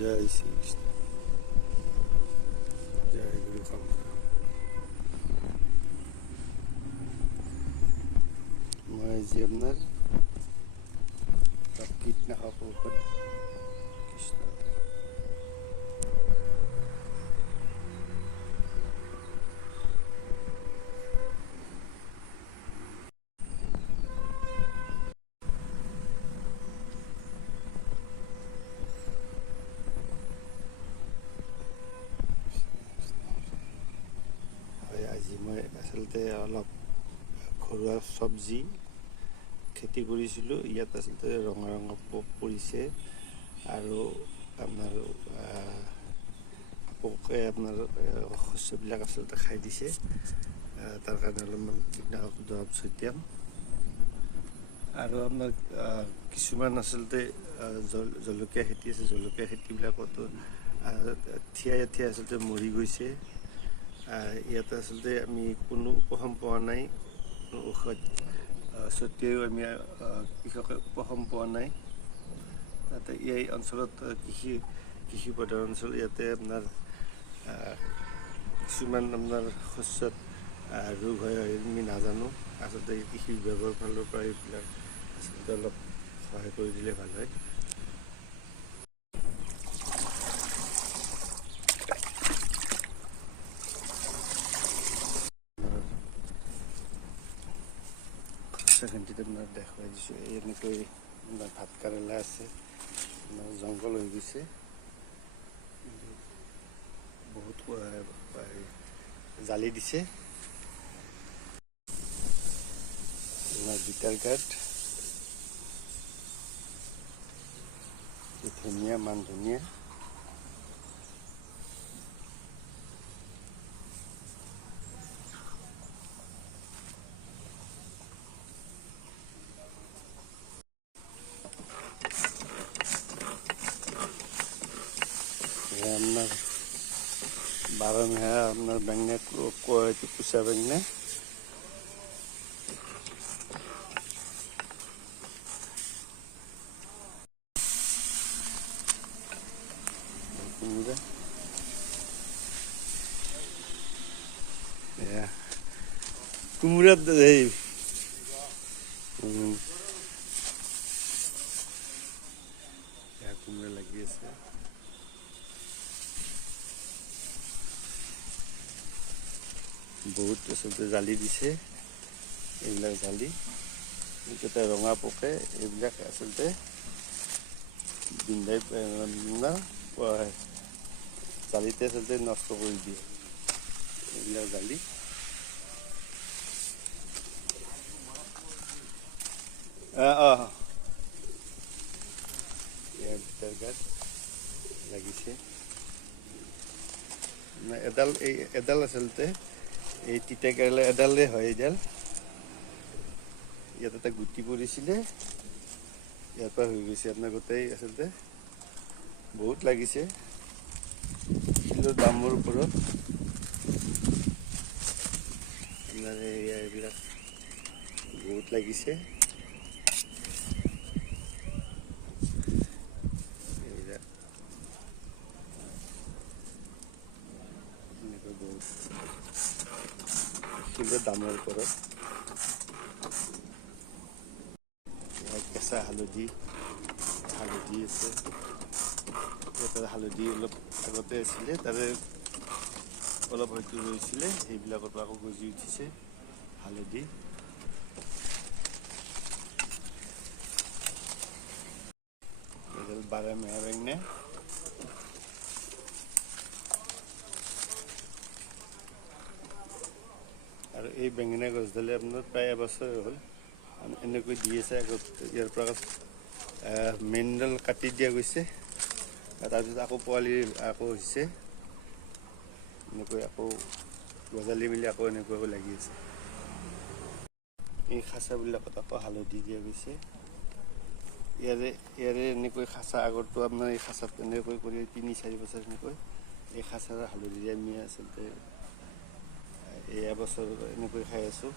জয় শ্ৰীকৃষ্ণ। জয় গুৰু শঙ্কৰ। মই আজি আপোনাৰ কীটনাশক ঔষধ কৃষ্ণ হয়, আজি মই আচলতে অলপ ঘৰুৱা চব্জি খেতি কৰিছিলোঁ। ইয়াত আচলতে ৰঙা ৰঙা পোক পৰিছে আৰু আপোনাৰ পোকে আপোনাৰ শস্যবিলাক আচলতে খাই দিছে। তাৰ কাৰণে অলপমান কীটনাশক দৰৱ ছটিয়াম আৰু আপোনাৰ কিছুমান আচলতে জলকীয়া খেতি আছে। জলকীয়া খেতিবিলাকতো থিয়াই থিয়াই আচলতে মৰি গৈছে। ইয়াতে আচলতে আমি কোনো উপশম পোৱা নাই, ঔষধ ছটিয়াইও আমি কৃষকে উপশম পোৱা নাই। তাতে এই অঞ্চলত কৃষি প্ৰধান অঞ্চল। ইয়াতে আপোনাৰ কিছুমান আপোনাৰ শস্যত ৰোগ হয় আমি নাজানো। আচলতে কৃষি বিভাগৰ ফালৰ পৰা এইবিলাক আচলতে অলপ সহায় কৰি দিলে ভাল হয়। খৰচাখিনিত আপোনাক দেখুৱাই দিছোঁ। এই এনেকৈ আপোনাৰ ভাত কেৰেলা আছে, আপোনাৰ জংঘল হৈ গৈছে। বহুত জালি দিছে। আপোনাৰ বিটাৰ গাৰ্ড, ধনিয়া, মান ধনিয়া, আপনার 12 মেহা আপনার বেঙনে কুচা বেঙনে, কুমড়া, কুমড়ার এই কুমড়া লাগি আছে। বহুত আচলতে জালি দিছে। এইবিলাক জালি যাতে ৰঙা পোকে এইবিলাক আচলতে বিন্ধাই জালিতে আচলতে নষ্ট কৰি দিয়ে। এইবিলাক জালি ইয়াৰ ভিতৰ গাত লাগিছে। এডাল আচলতে এই তিতা কেৰেলা এডালে হয়। এইডাল ইয়াত এটা গুটি পৰিছিলে, ইয়াৰ পৰা হৈ গৈছে আপোনাৰ গোটেই। আচলতে বহুত লাগিছে কিলোৰ দামৰ ওপৰত। আপোনাৰ এইবিলাক বহুত লাগিছে। এইবিলাক এনেকৈ বহুত কিলোৰ দামৰ ওপৰত। কেঁচা হালধি আছে। ইয়াতে হালধি অলপ আগতে আছিলে, তাৰে অলপ হয়তো ৰৈছিলে, সেইবিলাকৰ পৰা আকৌ গজি উঠিছে হালধি। এডাল 12 মেহা বেঙনে, আৰু এই বেঙেনা গছডালে আপোনাৰ প্ৰায় এবছৰ হ'ল এনেকৈ দি আছে। আগত ইয়াৰ পৰা মেইনডাল কাটি দিয়া গৈছে, তাৰপিছত আকৌ পোৱালি আকৌ হৈছে। এনেকৈ আকৌ গজালি মেলি আকৌ এনেকৈ লাগি আছে। এই খাচাবিলাকত আকৌ হালধি দিয়া গৈছে। ইয়াৰে এনেকৈ খাচা আগৰটো আপোনাৰ এই খাচাত এনেকৈ কৰি 3-4 বছৰ এনেকৈ এই খাচাৰ হালধি আমি আচলতে এই এবছৰ এনেকৈ খাই আছোঁ।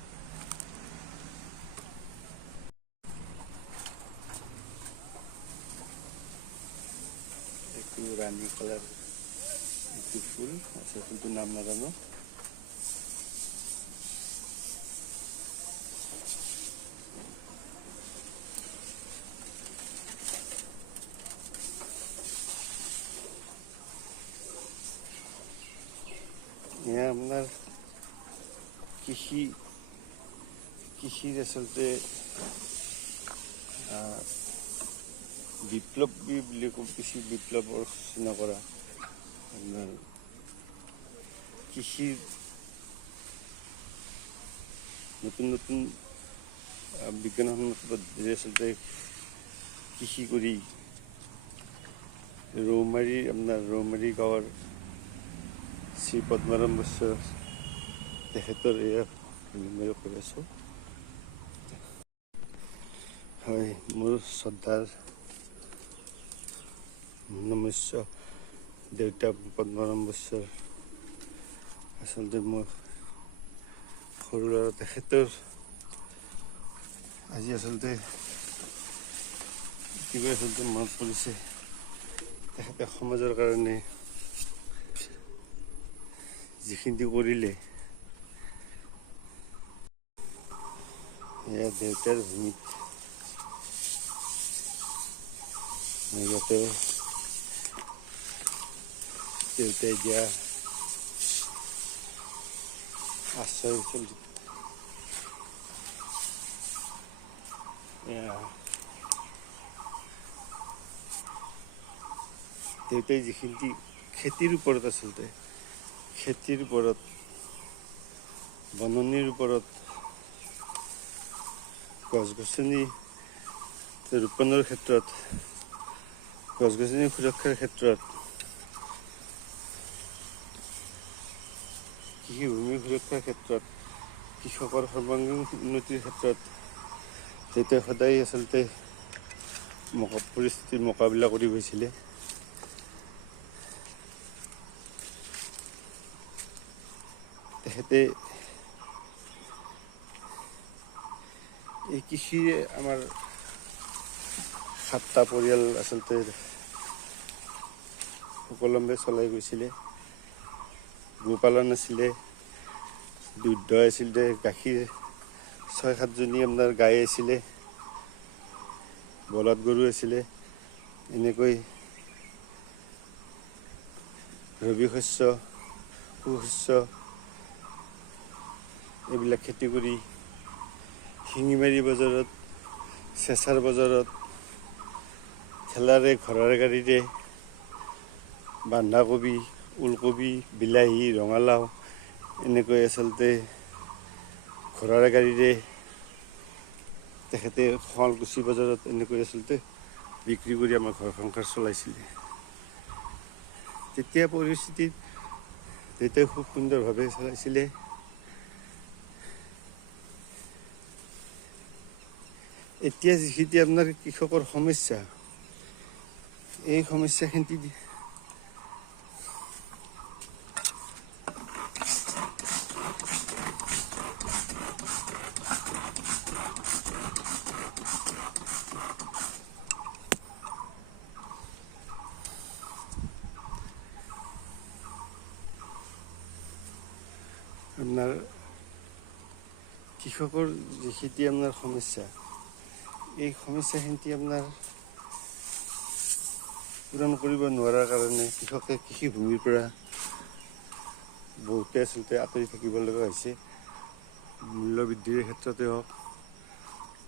ৰাণী কালাৰ এইটো ফুল আছে, ফুলটোৰ নাম নাজানো। এয়া আপোনাৰ কৃষিৰ আচলতে বিপ্লৱী বুলি কওঁ, কৃষি বিপ্লৱৰ সূচনা কৰা আপোনাৰ কৃষিৰ নতুন নতুন বিজ্ঞানসন্মত পদ্ধতিৰে আচলতে কৃষি কৰি ৰৌমাৰী গাঁৱৰ শ্ৰী পদ্মাৰাম বৈশ্য তেখেতৰ এয়া বিনিময় কৰি আছোঁ। হয়, মোৰ শ্ৰদ্ধাৰ নমস্য দেউতা পদ্মাৰাম বৈশ্যৰ আচলতে মই সৰু ল'ৰা, তেখেতৰ আজি আচলতে কিবা আচলতে মনত পৰিছে, তেখেতে সমাজৰ কাৰণে যিখিনি কৰিলে, এয়া দেউতাৰ ভূমিত ইয়াতে দেউতাই দিয়া আশ্ৰয় চলি দেউতাই যিখিনি খেতিৰ ওপৰত আচলতে খেতিৰ ওপৰত, বননিৰ ওপৰত, গছ গছনি ৰোপণৰ ক্ষেত্ৰত, গছ গছনি সুৰক্ষাৰ ক্ষেত্ৰত, কৃষিভূমি সুৰক্ষাৰ ক্ষেত্ৰত, কৃষকৰ সৰ্বাংগীন উন্নতিৰ ক্ষেত্ৰত দেউতাই সদায় আচলতে পৰিস্থিতিৰ মোকাবিলা কৰি গৈছিলে। তেখেতে এই কৃষিয়ে আমাৰ 7টা পৰিয়াল আচলতে সুকলমে চলাই গৈছিলে। গোপালন আছিলে, দুগ্ধ আছিলে, গাখীৰ 6-7জনী আপোনাৰ গাই আছিলে, বলদ গৰু আছিলে। এনেকৈ ৰবি শস্য, সুশস্য এইবিলাক খেতি কৰি শিঙিমাৰী বজাৰত, চেঁচাৰ বজাৰত ঠেলাৰে ঘৰৰ গাড়ীৰে বন্ধাকবি, ওলকবি, বিলাহী, ৰঙালাও এনেকৈ আচলতে ঘৰৰ গাড়ীৰে তেখেতে শুৱালকুছি বজাৰত এনেকৈ আচলতে বিক্ৰী কৰি আমাৰ ঘৰ সংসাৰ চলাইছিলে। তেতিয়া পৰিস্থিতিত দেউতাই খুব সুন্দৰভাৱে চলাইছিলে। এতিয়া যিখিনি আপোনাৰ কৃষকৰ সমস্যা, এই সমস্যাখিনি আপোনাৰ কৃষকৰ যিখিনি আপোনাৰ সমস্যা, এই সমস্যাখিনি আপোনাৰ পূৰণ কৰিব নোৱাৰাৰ কাৰণে কৃষকে কৃষিভূমিৰ পৰা বহুতে আচলতে আঁতৰি থাকিব লগা হৈছে। মূল্য বৃদ্ধিৰ ক্ষেত্ৰতে হওক,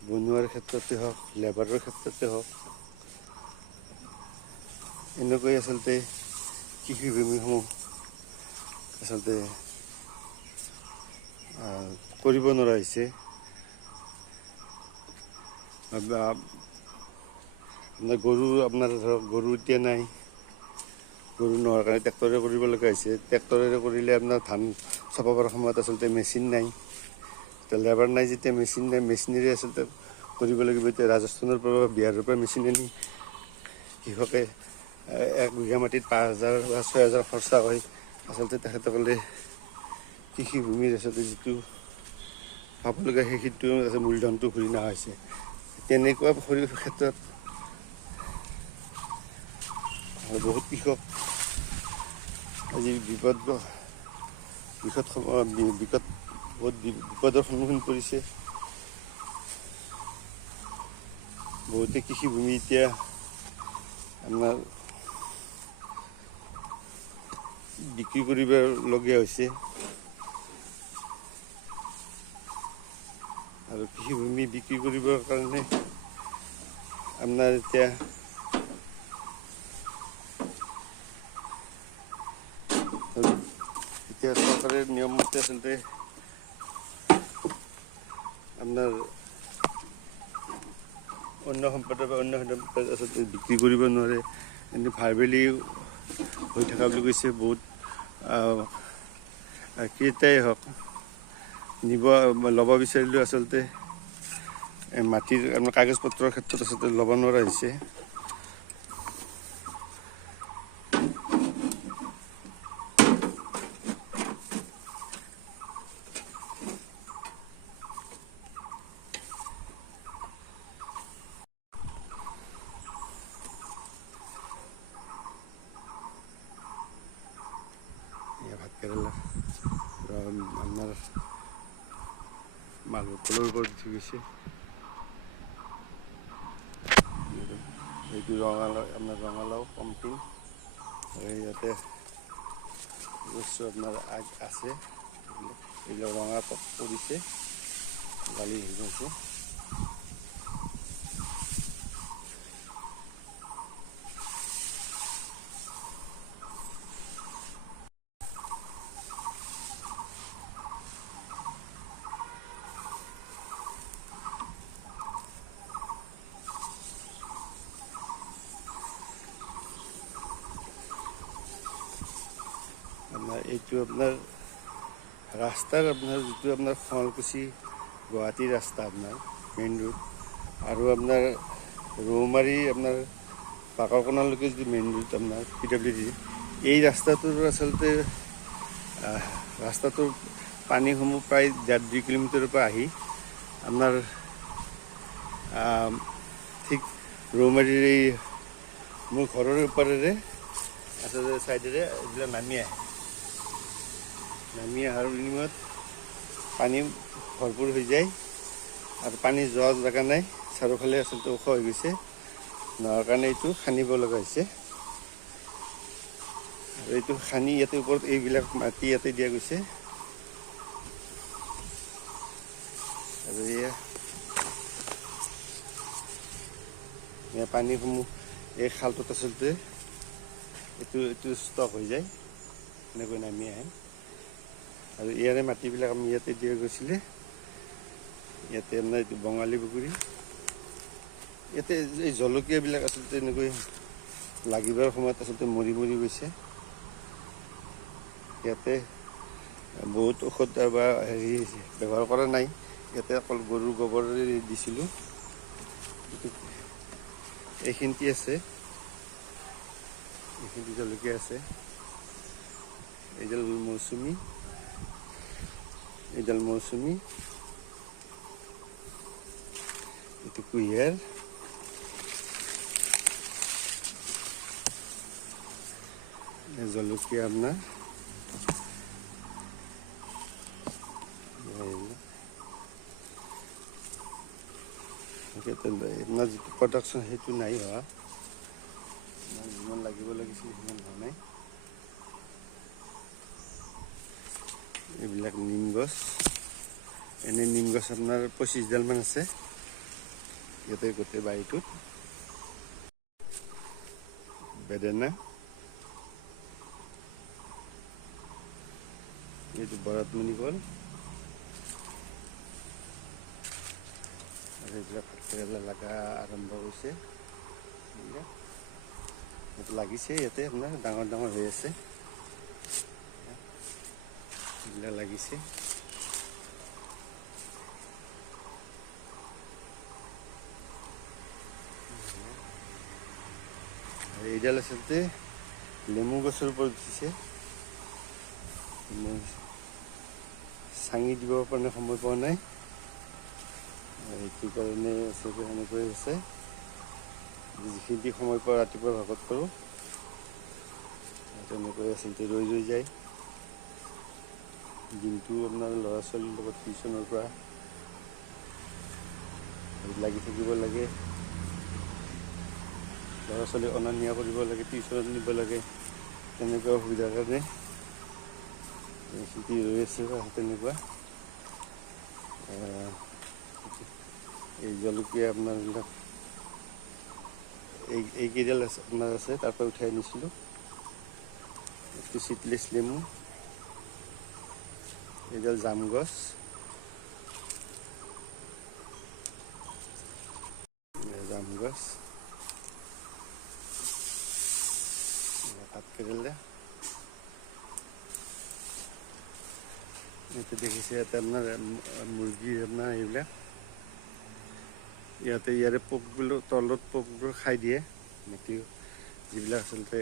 বনোৱাৰ ক্ষেত্ৰতে হওক, লেবাৰৰ ক্ষেত্ৰতে হওক, এনেকৈ আচলতে কৃষিভূমিসমূহ আচলতে কৰিব নোৱাৰা হৈছে। আপোনাৰ ধৰক গৰু এতিয়া নাই, গৰু নোহোৱাৰ কাৰণে ট্ৰেক্টৰে কৰিব লগা হৈছে। ট্ৰেক্টৰেৰে কৰিলে আপোনাৰ ধান চপাবৰ সময়ত আচলতে মেচিন নাই, এতিয়া লেবাৰ নাই, যেতিয়া মেচিন নাই, মেচিনেৰে আচলতে কৰিব লাগিব। এতিয়া ৰাজস্থানৰ পৰা বিহাৰৰ পৰা মেচিন আনি কৃষকে 1 বিঘা মাটিত 5,000 বা 6,000 খৰচা হয়। আচলতে তেখেতসকলে কৃষিভূমিৰ আচলতে যিটো পাবলগীয়া সেইখিনিটো মূলধনটো ঘূৰি নহা হৈছে। তেনেকুৱা ক্ষেত্ৰত আৰু বহুত কৃষক আজি বিপদৰ সন্মুখীন কৰিছে। বহুতে কৃষিভূমি এতিয়া আমাৰ বিক্ৰী কৰিবলগীয়া হৈছে আৰু কৃষিভূমি বিক্ৰী কৰিবৰ কাৰণে আপোনাৰ এতিয়া চৰকাৰে নিয়ম মতে আচলতে আপোনাৰ অন্য সম্পদ বা অন্য সম্পদ আচলতে বিক্ৰী কৰিব নোৱাৰে, কিন্তু ভাৰ্বেলি হৈ থকা বুলি কৈছে। বহুত ক্ৰেতাই হওক ল'ব বিচাৰিলেও আচলতে মাটিৰ আমাৰ কাগজ পত্ৰৰ ক্ষেত্ৰত আচলতে ল'ব নোৱাৰা হৈছে। ভাতকেৰেলা আপোনাৰ মালভোগ কলৰ ওপৰত উঠি গৈছে। এইটো ৰঙালাও পাম্পিং আৰু ইয়াতে আপোনাৰ আগ আছে, এইবিলাক ৰঙা টপ পৰিছে, গালি হৈ গৈছে। এইটো আপোনাৰ ৰাস্তাৰ যিটো আপোনাৰ শুৱালকুছি গুৱাহাটী ৰাস্তা আপোনাৰ মেইন ৰোড, আৰু আপোনাৰ ৰৌমাৰী আপোনাৰ পাকৰকণালৈকে যিটো মেইন ৰোড আপোনাৰ PWD, এই ৰাস্তাটোৰ আচলতে ৰাস্তাটোৰ পানীসমূহ প্ৰায় 1.5-2 কিলোমিটাৰৰ পৰা আহি আপোনাৰ ঠিক ৰৌমাৰীৰ এই মোৰ ঘৰৰ ওপৰেৰে আচলতে ছাইডেৰে এইবিলাক নামি অহাৰ বিনিময়ত পানী ভৰপূৰ হৈ যায় আৰু পানী যোৱা জেগা নাই, চাৰিওফালে আচলতে ওখ হৈ গৈছে। নোহোৱাৰ কাৰণে এইটো খান্দিব লগা হৈছে আৰু এইটো খান্দি ইয়াতে ওপৰত এইবিলাক মাটি ইয়াতে দিয়া গৈছে আৰু এয়া পানীসমূহ এই খালটোত আচলতে এইটো ষ্টক হৈ যায়, এনেকৈ নামি আহে আৰু ইয়াৰে মাটিবিলাক আমি ইয়াতে দিয়া গৈছিলে। ইয়াতে আপোনাৰ এইটো বঙালী পুখুৰী, ইয়াতে এই জলকীয়াবিলাক আচলতে এনেকৈ লাগিবৰ সময়ত আচলতে মৰি গৈছে। ইয়াতে বহুত ঔষধ বা ব্যৱহাৰ কৰা নাই, ইয়াতে অকল গৰুৰ গোবৰেৰে দিছিলোঁ। এইখিনিতে আছে, এইখিনি জলকীয়া আছে, এইডাল মৌচুমী, এইটো কুঁহিয়াৰ, জলকীয়া আপোনাৰ আপোনাৰ যিটো প্ৰডাকশ্যন সেইটো নাই হোৱা, যিমান লাগিব লাগিছিল সিমান হোৱা নাই। এইবিলাক নিম গছ, এনেই নিম গছ আপোনাৰ 25ডালমান আছে ইয়াতে গোটেই বাৰীটোত। বেদেনা, এইটো বৰাতমণি কল আৰু এইবিলাক ভাতকেৰেলা লগা আৰম্ভ হৈছে। লাগিছে ইয়াতে আপোনাৰ ডাঙৰ হৈ আছে, এইবিলাক লাগিছে। এইডাল আচলতে নেমু গছৰ ওপৰত উঠিছে, চাঙি দিবৰ কাৰণে সময় পোৱা নাই, সেইটো কাৰণে আচলতে সেনেকৈ আছে। যিখিনি সময় পাওঁ ৰাতিপুৱা ভাগত কৰোঁ, তেনেকৈ আচলতে ৰৈ যায়। দিনটো আপোনাৰ ল'ৰা ছোৱালীৰ লগত টিউশ্যনৰ পৰা লাগি থাকিব লাগে, ল'ৰা ছোৱালীক অনা নিয়া কৰিব লাগে, টিউশ্যনত নিব লাগে, তেনেকুৱা অসুবিধাৰ কাৰণে ছুটি ৰৈ আছে বা তেনেকুৱা। এই জলকীয়া আপোনাৰ এইকেইডাল আছে আপোনাৰ আছে, তাৰ পৰা উঠাই আনিছিলোঁ। এইটো চিটলেছ নেমু, এইডাল জাম গছ, ভাত কেৰেলা। এইটো দেখিছে ইয়াতে আপোনাৰ মুৰ্গীৰ আপোনাৰ এইবিলাক, ইয়াৰে পোকবোৰ তলত পোকবোৰ খাই দিয়ে। মাটি যিবিলাক আচলতে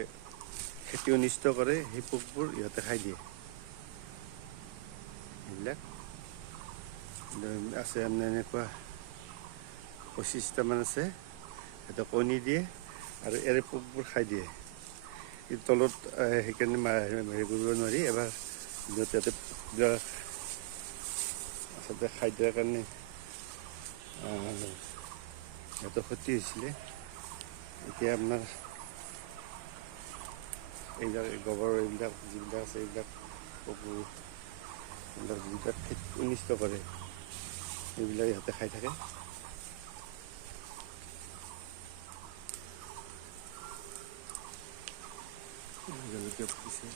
খেতি অনিষ্ট কৰে সেই পোকবোৰ ইহঁতে খাই দিয়ে। এইবিলাক আছে এনেকুৱা 25টামান আছে, সিহঁতে কণী দিয়ে আৰু এৰে পোকবোৰ খাই দিয়ে। কিন্তু তলত সেইকাৰণে হেৰি কৰিব নোৱাৰি। এবাৰ ইয়াতে আচলতে খাদ্যৰ কাৰণে সিহঁতৰ ক্ষতি হৈছিলে। এতিয়া আপোনাৰ এইবিলাক গোবৰ এইবিলাক যিবিলাক আছে, এইবিলাক যিবিলাক খেতি অনিষ্ট কৰে সেইবিলাক ইহঁতে খাই থাকে। জলকীয়া পকিছে।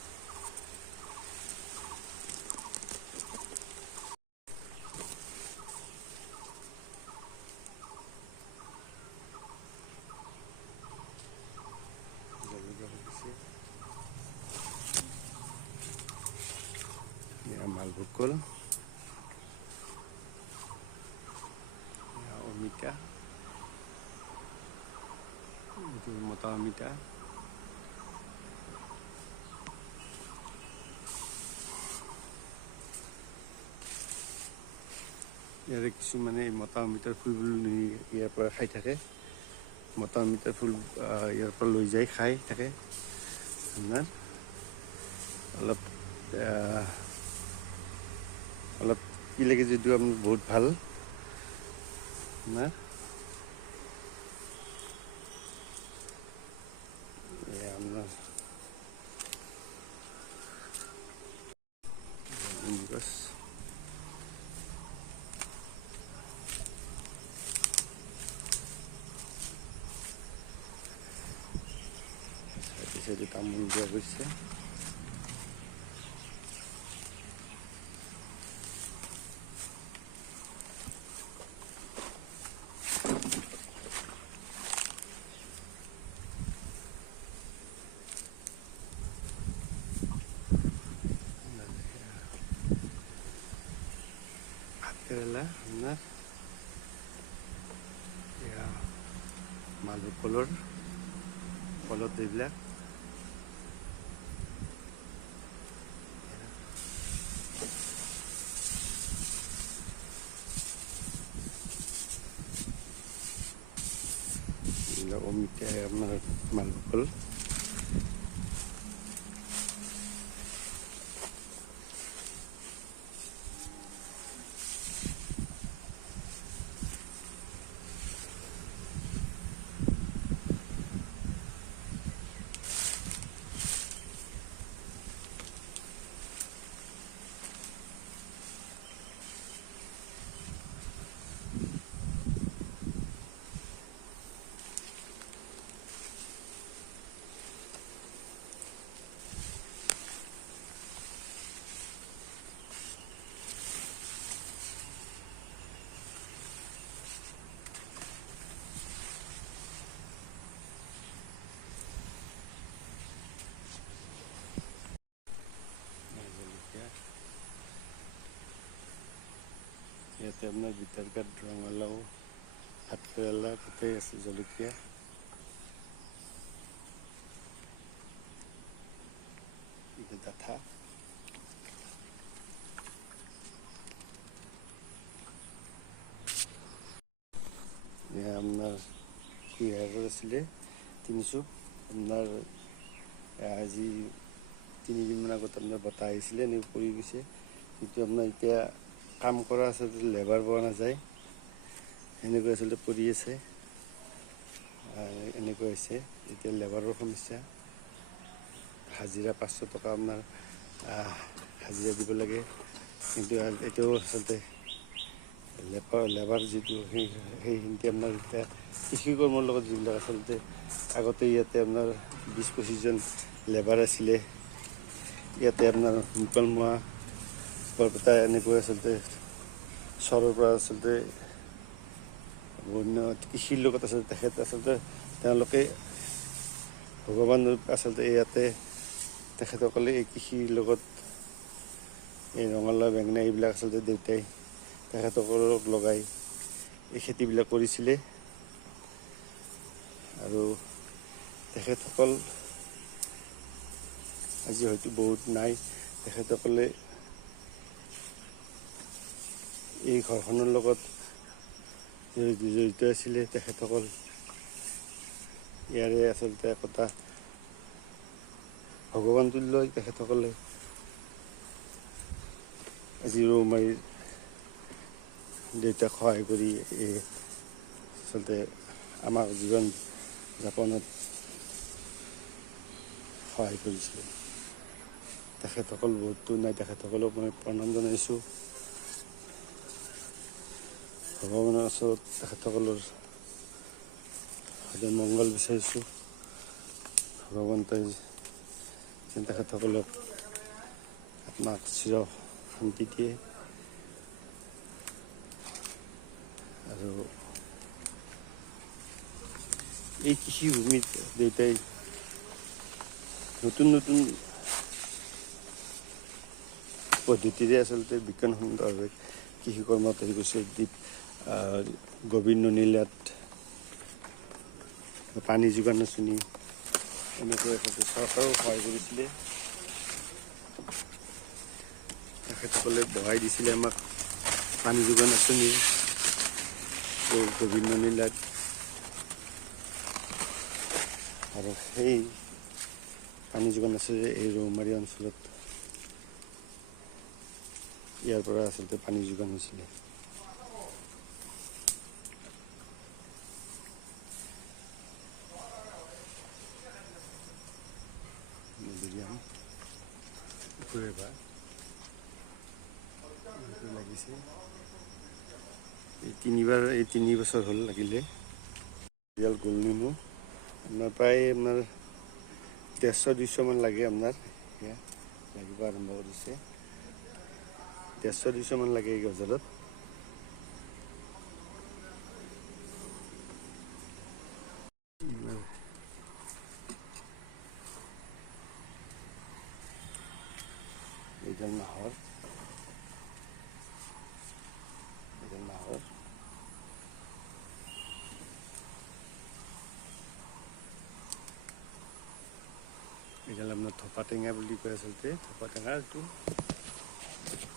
মালভোগ কল, অমিতা, এইটো মতা অমিতা, ইয়াৰে কিছুমানে এই মতা অমিতাৰ ফুলবোৰ ইয়াৰ পৰা খাই থাকে। মতা অমিতাৰ ফুল ইয়াৰ পৰা লৈ যাই খাই থাকে। আপোনাৰ অলপ কি লাগে যদিও আপোনাৰ বহুত ভাল না। আপোনাৰ গছ, চাইডে তামোল দিয়া গৈছে। ভাত কেৰেলা আপোনাৰ মালভোগ কলত এইবিলাক অমিতা, আপোনাৰ মালভোগ কল, ইয়াতে আপোনাৰ বিটাৰ গাঁত, ৰঙালাও, ভাত কেৰেলা গোটেই আছে, জলকীয়া, ডাঠা, আপোনাৰ কুঁহিয়াৰৰ আছিলে 300, আপোনাৰ আজি তিনিদিনমান আগত আপোনাৰ বতাহ আহিছিলে, এনেকৈ পৰি গৈছে। কিন্তু আপোনাৰ এতিয়া কাম কৰা আচলতে লেবাৰ পোৱা নাযায়, এনেকৈ আচলতে পৰি আছে। এনেকুৱা হৈছে এতিয়া লেবাৰৰ সমস্যা। হাজিৰা 500 টকা আপোনাৰ হাজিৰা দিব লাগে, কিন্তু এতিয়াও আচলতে লেবাৰ যিটো সেইখিনিতে আপোনাৰ এতিয়া কৃষি কৰ্মৰ লগত যিবিলাক আচলতে আগতে ইয়াতে আপোনাৰ 20-25জন লেবাৰ আছিলে। ইয়াতে আপোনাৰ মুকালমুৱা, বৰপেটা এনেকৈ আচলতে চহৰৰ পৰা আচলতে কৃষিৰ লগত আচলতে তেখেত আচলতে তেওঁলোকে ভগৱান আচলতে ইয়াতে তেখেতসকলে এই কৃষিৰ লগত এই ৰঙালাও বেঙেনা এইবিলাক আচলতে দেউতাই তেখেতসকলক লগাই এই খেতিবিলাক কৰিছিলে। আৰু তেখেতসকল আজি হয়তো বহুত নাই। তেখেতসকলে এই ঘৰখনৰ লগত জড়িত আছিলে। তেখেতসকল ইয়াৰে আচলতে একতা ভগৱান তুল্য। তেখেতসকলে আজি ৰৌমাৰীৰ দেউতাক সহায় কৰি এই আচলতে আমাক জীৱন যাপনত সহায় কৰিছিলে। তেখেতসকল বহুতো নাই, তেখেতসকলক মই প্ৰণাম জনাইছোঁ। ভগৱানৰ ওচৰত তেখেতসকলৰ সদায় মংগল বিচাৰিছোঁ। ভগৱন্তই যেন তেখেতসকলক আত্মাক চিৰ শান্তি দিয়ে। আৰু এই কৃষিভূমিত দেউতাই নতুন নতুন পদ্ধতিৰে আচলতে বিজ্ঞানসন্মতভাৱে কৃষি কৰ্মত হেৰি কৰিছে। গভীৰ নলীত পানী যোগান আঁচনি এনেকৈ আচলতে চৰকাৰেও সহায় কৰিছিলে। তেখেতসকলে বঢ়াই দিছিলে আমাক পানী যোগান আঁচনি গভীৰ নলীত। আৰু সেই পানী যোগান আছে যে এই ৰৌমাৰী অঞ্চলত ইয়াৰ পৰা আচলতে পানী যোগান হৈছিলে। লাগিছে এই 3 বছৰ হ'ল লাগিলে। ৰিয়েল গোল নেমু আপোনাৰ প্ৰায় আপোনাৰ 150-200 মান লাগে। আপোনাৰ সেয়া লাগিব আৰম্ভ কৰিছে। 150-200 মান লাগে এই গজালত। এইডাল নাহৰ, এইডাল আপোনাৰ থপা টেঙা বুলি কয় আচলতে। থপা টেঙাটো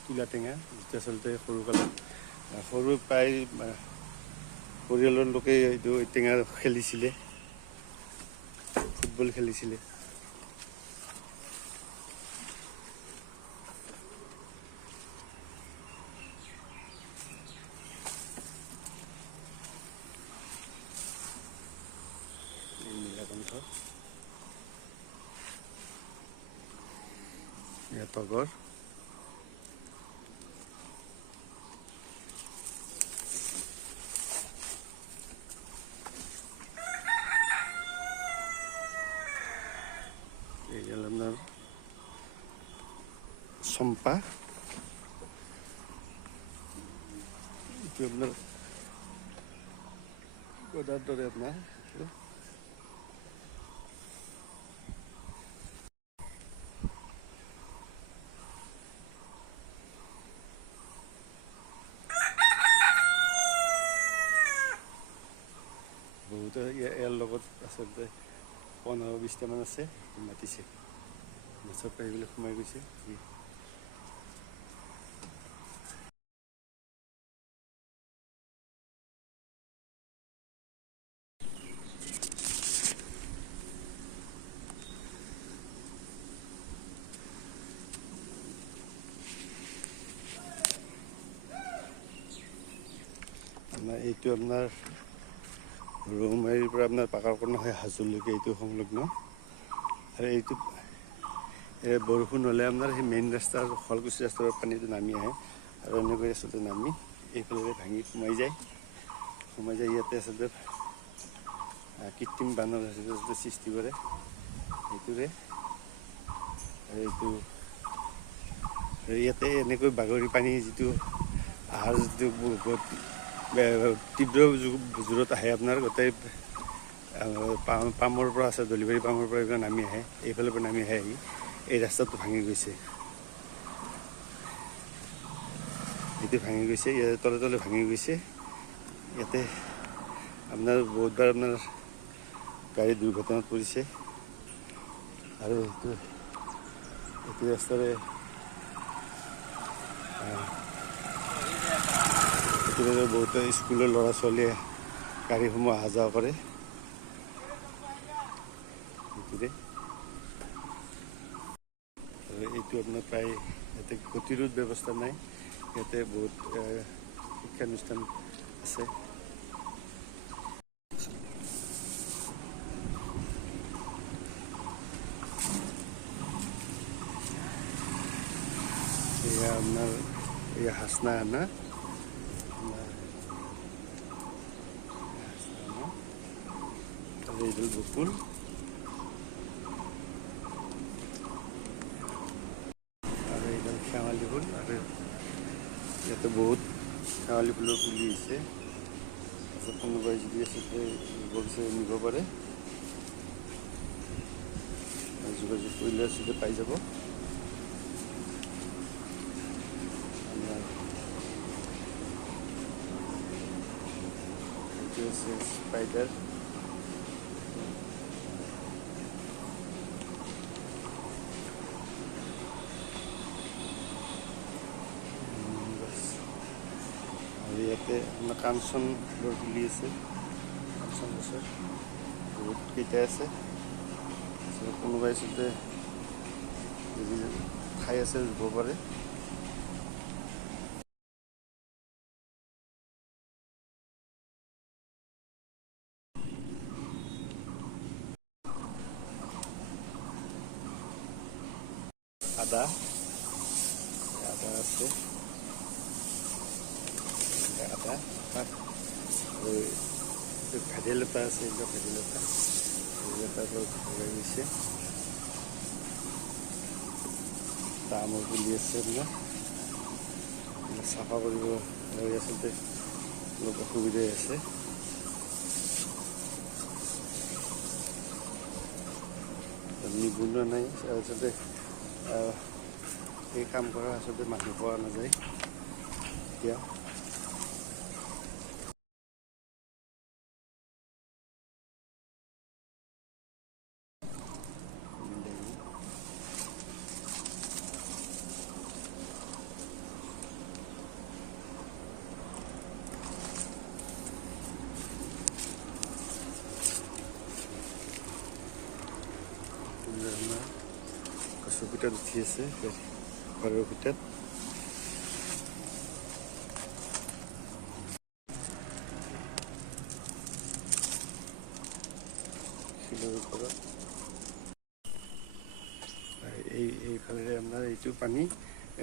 তুলা টেঙা, যিটো আচলতে সৰুকালত সৰু প্ৰায় পৰিয়ালৰ লোকে এইটো টেঙা খেলিছিলে, ফুটবল খেলিছিলে। নীলকণ্ঠ, তগৰ, এইডাল আপোনাৰ চম্পা, এইটো আপোনাৰ গদাৰ দৰে আপোনাৰ বহুতে ইয়াৰ লগত আচলতে 15-20টামান আছে। মাতিছে মাছৰ পাৰিবিলাক সোমাই গৈছে। এইটো আপোনাৰ ৰৌমাৰীৰ পৰা আপোনাৰ পাকাৰকণা হৈ হাজোলৈকে এইটো সংলগ্ন। আৰু এইটো বৰষুণ হ'লে আপোনাৰ সেই মেইন ৰাস্তাৰ শুৱালকুছি ৰাস্তাৰ পানীটো নামি আহে আৰু এনেকৈ আচলতে নামি এইফালে ভাঙি সোমাই যায় ইয়াতে আচলতে কৃত্ৰিম বানৰ আচলতে সৃষ্টি কৰে সেইটোৰে। আৰু ইয়াতে এনেকৈ বাগৰি পানী যিটো আহাৰ যিটো তীব্ৰ জোৰত আহে আপোনাৰ গোটেই পামৰ পৰা আছে ডেলিভাৰী পামৰ পৰা এইবিলাক নামি আহে, এইফালৰ পৰা নামি আহি এই ৰাস্তাটো ভাঙি গৈছে। এইটো ভাঙি গৈছে, ইয়াতে তলে তলে ভাঙি গৈছে। ইয়াতে আপোনাৰ বহুতবাৰ আপোনাৰ গাড়ী দুৰ্ঘটনাত পৰিছে। আৰু এইটো ৰাস্তাৰে বহুতো স্কুলৰ ল'ৰা ছোৱালীয়ে গাড়ীসমূহ অহা যোৱা কৰে। আৰু এইটো আপোনাৰ প্ৰায় ইয়াতে প্ৰতিৰোধ ব্যৱস্থা নাই। ইয়াতে বহুত শিক্ষানুষ্ঠান আছে। এয়া আপনার হাসনা আনা এইডাল বকুল আর এইডাল শ্যামালি ফুল। আর ইয়াতে বহুত শ্যামালি ফুলের পুলি আছে। কোনোবাই যদি আছে নিব পাৰে, যোগাযোগ কৰিলে আচলতে পাই যাব। স্পাইডার আর ইয়াতে আপনার কাঞ্চন ফুলের পুলি আছে। কাঞ্চন গছের বহুত কেইটা আছে। কোনোবাই আচলতে যদি ঠাই আছে ৰুব পাৰে। আদা আছে, আদা ভেদাইলতা আছে, এইবিলাক ভেদাইলতা ভগাই গৈছে। আমৰ পুলি আছে আপোনাৰ, চাফা কৰিব আচলতে অলপ অসুবিধাই আছে। নিবনুৱা নাই আচলতে, এই কাম কৰা আচলতে মানুহ পোৱা নাযায় এতিয়া। গছৰ ভিতৰত উঠি আছে ঘৰৰ ভিতৰত। শিলৰ ওপৰত এইফালেৰে আপোনাৰ এইটো পানী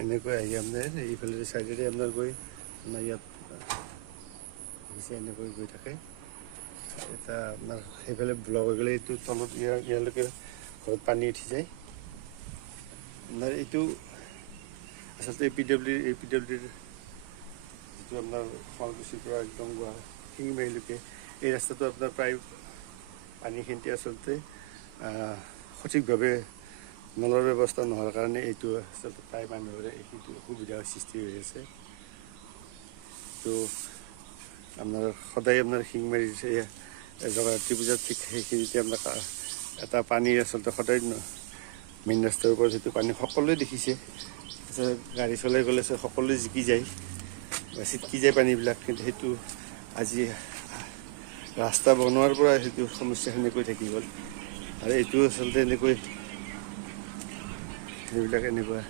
এনেকৈ আহি আপোনাৰ এইফালেৰে চাইডেৰে আপোনাৰ গৈ আপোনাৰ ইয়াত এনেকৈ গৈ থাকে। এটা আপোনাৰ সেইফালে ব্লক হৈ গ'লে এইটো তলত ইয়ালৈকে ঘৰত পানী উঠি যায়। আপোনাৰ এইটো আচলতে এ পি ডব্লিউৰ যিটো আপোনাৰ শুৱালকুছিৰ পৰা একদম শিঙিমাৰীলৈকে এই ৰাস্তাটো আপোনাৰ প্ৰায় পানীখিনি আচলতে সঠিকভাৱে নলৰ ব্যৱস্থা নোহোৱাৰ কাৰণে এইটো আচলতে প্ৰায় মানুহৰে এইটো অসুবিধাৰ সৃষ্টি হৈ আছে। তো আপোনাৰ সদায় আপোনাৰ শিঙিমাৰীৰ জগদ্ধাত্ৰী পূজাত ঠিক সেইখিনিতে আপোনাৰ এটা পানীৰ আচলতে সদায় মেইন ৰাস্তাৰ ওপৰত সেইটো পানী সকলোৱে দেখিছে। গাড়ী চলাই গ'লে সকলোৱে জিকি যায় বা ছিটকি যায় পানীবিলাক। কিন্তু সেইটো আজি ৰাস্তা বনোৱাৰ পৰা সেইটো সমস্যা সেনেকৈ থাকি গ'ল। আৰু এইটো আচলতে এনেকৈ সেইবিলাক এনেকুৱা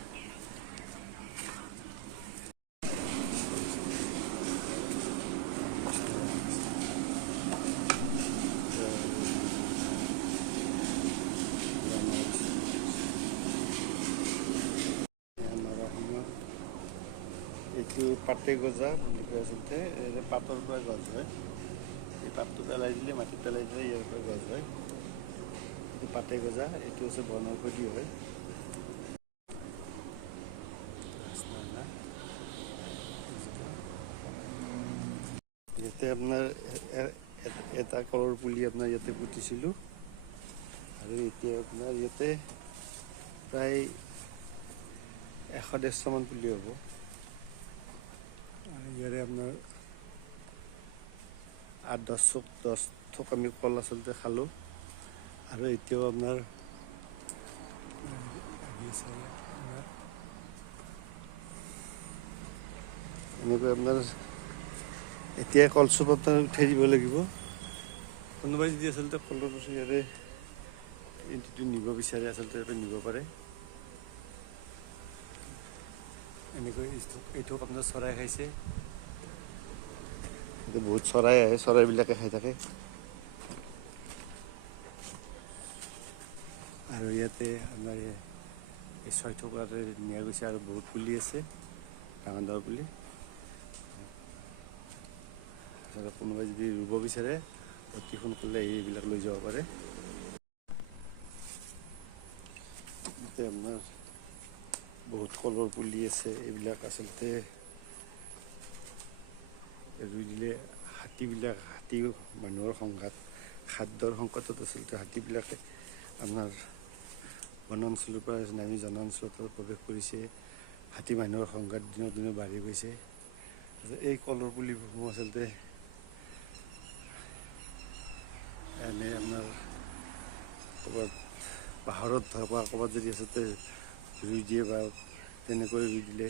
এইটো পাতে গজা বুলি কয় আচলতে পাতৰ পৰা গছ হয়। এই পাতটো পেলাই দিলে মাটিত পেলাই দিলে ইয়াৰ পৰা গছ হয়। এইটো পাতে গজা, এইটো হৈছে বনৌষধি হয়। ইয়াতে আপোনাৰ এটা কলৰ পুলি আপোনাৰ ইয়াতে পুতিছিলোঁ আৰু এতিয়া আপোনাৰ ইয়াতে প্ৰায় 100-150মান পুলি হ'ব। আৰু ইয়াৰে আপোনাৰ 8-10 থোক আমি কল আচলতে খালোঁ আৰু এতিয়াও আপোনাৰ এনেকৈ আপোনাৰ এতিয়া কলচুপ আপোনাৰ উঠাই দিব লাগিব। কোনোবাই যদি আচলতে কলৰ ইয়াৰে এইটো নিব বিচাৰে আচলতে নিব পাৰে। এনেকৈ এইটো আপোনাৰ চৰাই খাইছে, বহুত চৰাই আহে, চৰাইবিলাকে খাই থাকে। আৰু ইয়াতে আমাৰ এই 6 থোকাতে নিয়া গৈছে আৰু বহুত পুলি আছে, ডাঙৰ ডাঙৰ পুলি। কোনোবাই যদি ৰুব বিচাৰে অতি সোনকালে এইবিলাক লৈ যাব পাৰে। ইয়াতে আপোনাৰ বহুত কলৰ পুলি আছে, এইবিলাক আচলতে ৰুই দিলে হাতী মানুহৰ সংঘাত, খাদ্যৰ সংকটত আচলতে হাতীবিলাকে আপোনাৰ বনাঞ্চলৰ পৰা নামি জনাঞ্চলত প্ৰৱেশ কৰিছে। হাতী মানুহৰ সংঘাত দিনক দিনে বাঢ়ি গৈছে। এই কলৰ পুলিসমূহ আচলতে এনে আপোনাৰ ক'ৰবাত পাহাৰত ধৰক বা ক'ৰবাত যদি আচলতে ৰুই দিয়ে বা তেনেকৈ ৰুই দিলে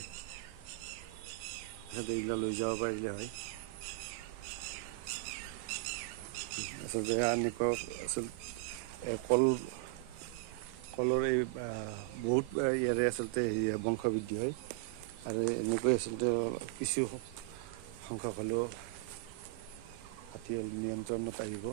আচলতে এইবিলাক লৈ যাব পাৰিলে হয়। আচলতে এনেকুৱা কলৰ এই বহুত ইয়াৰে আচলতে বংশ বৃদ্ধি হয় আৰু এনেকৈ আচলতে কিছু সংখ্যক হ'লেও হাতী নিয়ন্ত্ৰণত আহিব।